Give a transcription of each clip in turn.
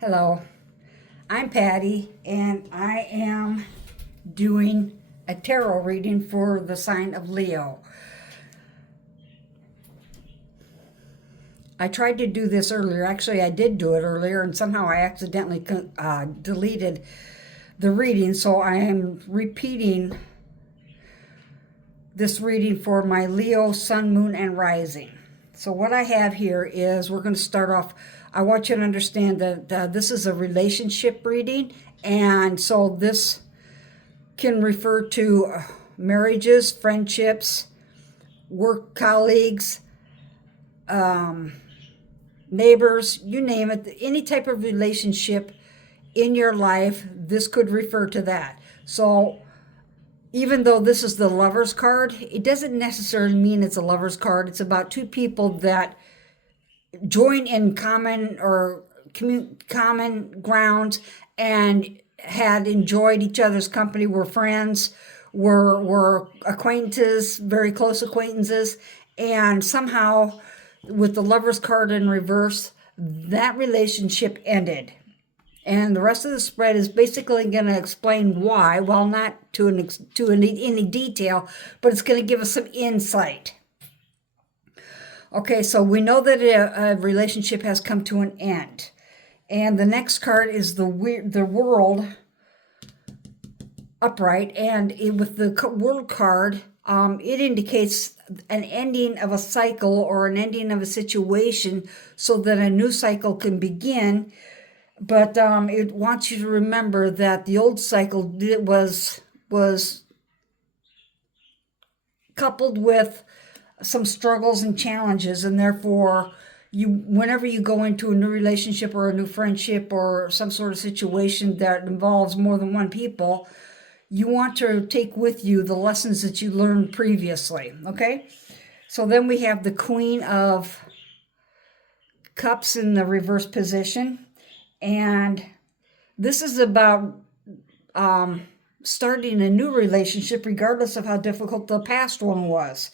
Hello, I'm Patty, and I am doing a tarot reading for the sign of Leo. I tried to do this earlier. Actually, I did do it earlier, and somehow I accidentally deleted the reading, so I am repeating this reading for my Leo, Sun, Moon, and Rising. So what I have here is we're going to start off. I want you to understand that this is a relationship reading, and so this can refer to marriages, friendships, work colleagues, neighbors, you name it, any type of relationship in your life, this could refer to that. So even though this is the Lover's card, it doesn't necessarily mean it's a Lover's card. It's about two people that join in common grounds and had enjoyed each other's company, were friends, were acquaintances, very close acquaintances, and somehow with the Lover's card in reverse, that relationship ended. And the rest of the spread is basically going to explain why, well, not to any detail, but it's going to give us some insight. Okay, so we know that a relationship has come to an end. And the next card is the World upright. And with the World card, it indicates an ending of a cycle or an ending of a situation so that a new cycle can begin. But it wants you to remember that the old cycle was coupled with some struggles and challenges, and therefore whenever you go into a new relationship or a new friendship or some sort of situation that involves more than one people, you want to take with you the lessons that you learned previously. Okay, so then we have the Queen of Cups in the reverse position, and this is about starting a new relationship regardless of how difficult the past one was.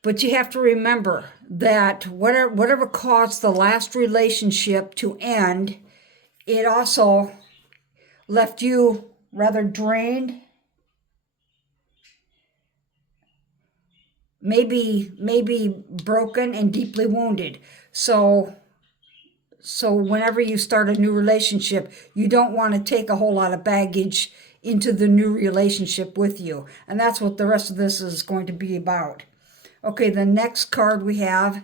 But you have to remember that whatever caused the last relationship to end, it also left you rather drained, maybe broken and deeply wounded. So whenever you start a new relationship, you don't want to take a whole lot of baggage into the new relationship with you. And that's what the rest of this is going to be about. Okay, the next card we have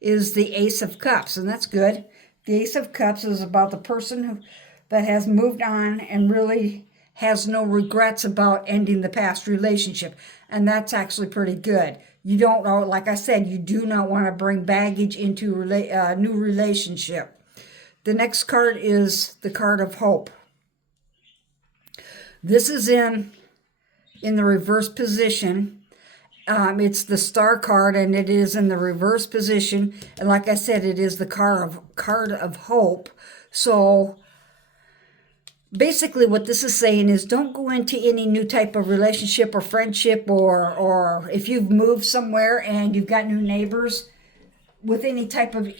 is the Ace of Cups, and that's good. The Ace of Cups is about the person that has moved on and really has no regrets about ending the past relationship, and that's actually pretty good. You don't know, like I said, you do not want to bring baggage into a new relationship. The next card is the card of Hope. This is in the reverse position. It's the Star card, and it is in the reverse position. And like I said, it is the card of hope. So basically what this is saying is don't go into any new type of relationship or friendship, or if you've moved somewhere and you've got new neighbors, with any type of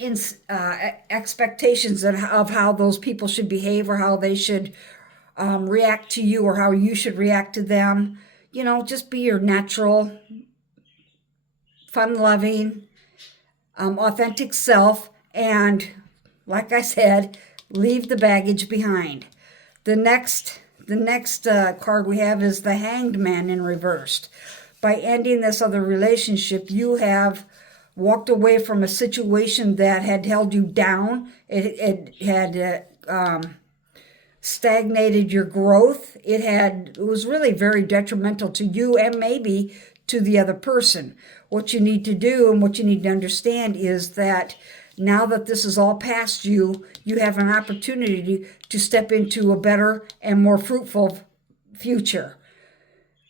expectations of how those people should behave or how they should react to you or how you should react to them. You know, just be your natural, fun-loving, authentic self, and like I said, leave the baggage behind. The next card we have is the Hanged Man in reversed. By ending this other relationship, you have walked away from a situation that had held you down. It had stagnated your growth. It was really very detrimental to you and maybe to the other person. What you need to do and what you need to understand is that now that this is all past you, you have an opportunity to step into a better and more fruitful future.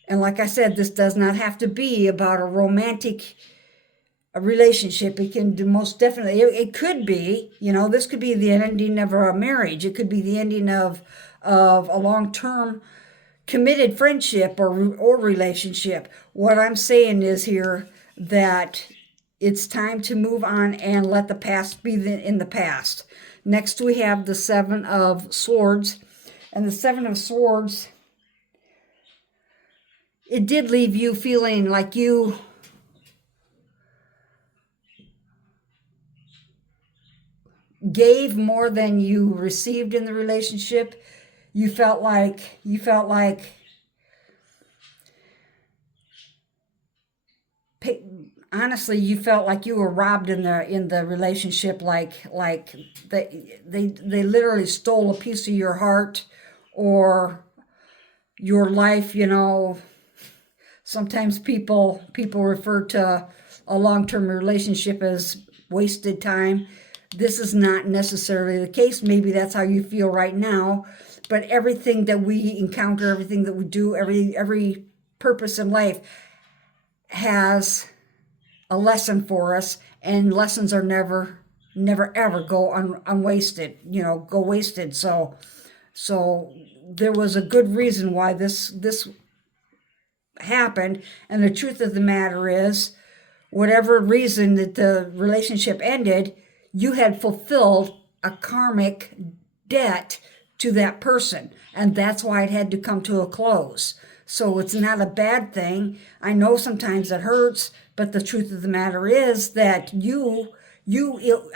And like I said, this does not have to be about a romantic relationship. It can do most definitely, it could be, this could be the ending of a marriage. It could be the ending of a long-term committed friendship or relationship. What I'm saying is here that it's time to move on and let the past be in the past. Next, we have the Seven of Swords. And the Seven of Swords, it did leave you feeling like you gave more than you received in the relationship. You felt like honestly, you felt like you were robbed in the relationship, like they literally stole a piece of your heart or your life. Sometimes people refer to a long-term relationship as wasted time. This is not necessarily the case. Maybe that's how you feel right now, but everything that we encounter, everything that we do, every purpose in life has a lesson for us, and lessons are never ever go unwasted, go wasted. So there was a good reason why this happened. And the truth of the matter is, whatever reason that the relationship ended, you had fulfilled a karmic debt to that person, and that's why it had to come to a close. So it's not a bad thing. I know sometimes it hurts, but the truth of the matter is that you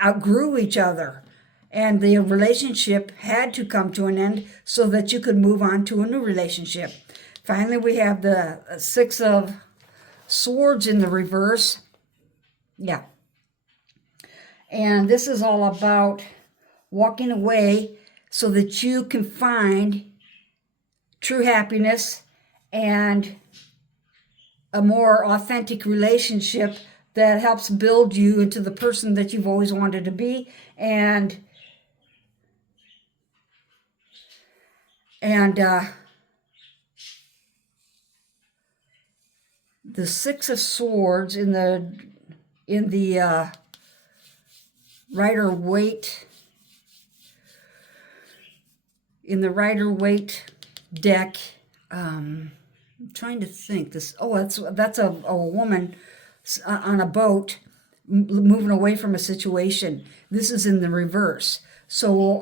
outgrew each other, and the relationship had to come to an end so that you could move on to a new relationship. Finally, we have the Six of Swords in the reverse. Yeah. And this is all about walking away so that you can find true happiness and a more authentic relationship that helps build you into the person that you've always wanted to be. And the Six of Swords in the Rider-Waite deck. I'm trying to think. That's a woman on a boat moving away from a situation. This is in the reverse. So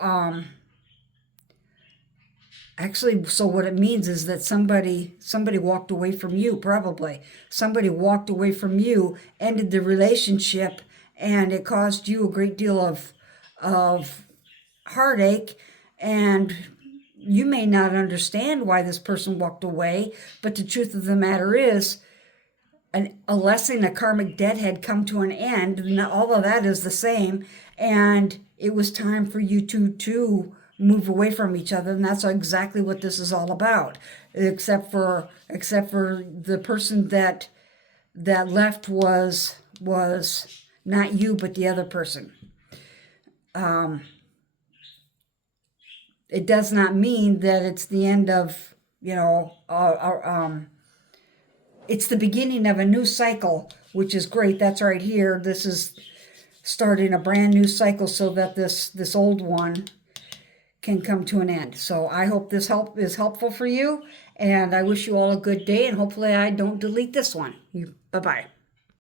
actually, so what it means is that somebody walked away from you, probably. Somebody walked away from you, ended the relationship, and it caused you a great deal of heartache, and you may not understand why this person walked away, but the truth of the matter is, a lesson, a karmic debt had come to an end, and all of that is the same, and it was time for you to move away from each other, and that's exactly what this is all about. Except for the person that left was not you, but the other person. It does not mean that it's the end of, it's the beginning of a new cycle, which is great. That's right here. This is starting a brand new cycle so that this old one can come to an end. So I hope this is helpful for you, and I wish you all a good day, and hopefully I don't delete this one. Bye-bye.